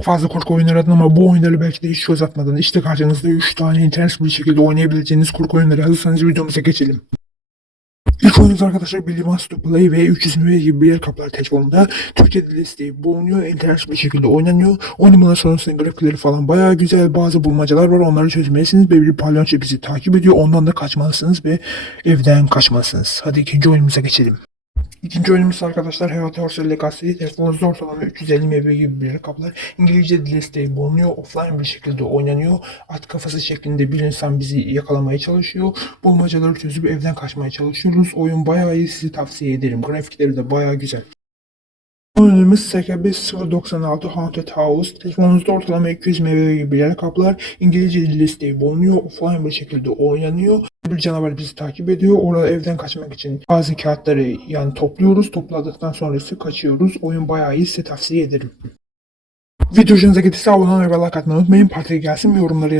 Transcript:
Çok fazla korku oyunları aradın ama bu oyunları belki de hiç göz atmadın. İşte karşınızda 3 tane internet bir şekilde oynayabileceğiniz korku oyunları. Hazırsanız videomuza geçelim. İlk oyunumuz arkadaşlar Billy Wants to Play ve 300 MB gibi bir yer kaplar telefonunda Türkçe dil desteği bulunuyor. İnternet bir şekilde oynanıyor. Oynamalar sonrasında grafikleri falan bayağı güzel. Bazı bulmacalar var. Onları çözmelisiniz ve bir palyonço bizi takip ediyor. Ondan da kaçmalısınız ve evden kaçmalısınız. Hadi ikinci oyunumuza geçelim. İkinci oyunumuz arkadaşlar Hayati Horse Legacy. Telefonunuzda ortalama 350 MB gibi bir kaplar. İngilizce dil desteği bulunuyor. Offline bir şekilde oynanıyor. At kafası şeklinde bir insan bizi yakalamaya çalışıyor. Bulmacaları çözüp evden kaçmaya çalışıyoruz. Oyun bayağı iyi sizi tavsiye ederim. Grafikleri de bayağı güzel. Oyunumuz SKB 096 Haunted House. Telefonunuzda ortalama 200 MB gibi bir yer kaplar. İngilizce dil desteği bulunuyor. Offline bir şekilde oynanıyor. Bir canavar bizi takip ediyor. Orada evden kaçmak için bazı kağıtları yani topluyoruz. Topladıktan sonra ise kaçıyoruz. Oyun bayağı iyi size tavsiye ederim. Video hoşunuza gittiyse abone olmayı ve like atmayı unutmayın. Partiye gelsin yorumları yazın.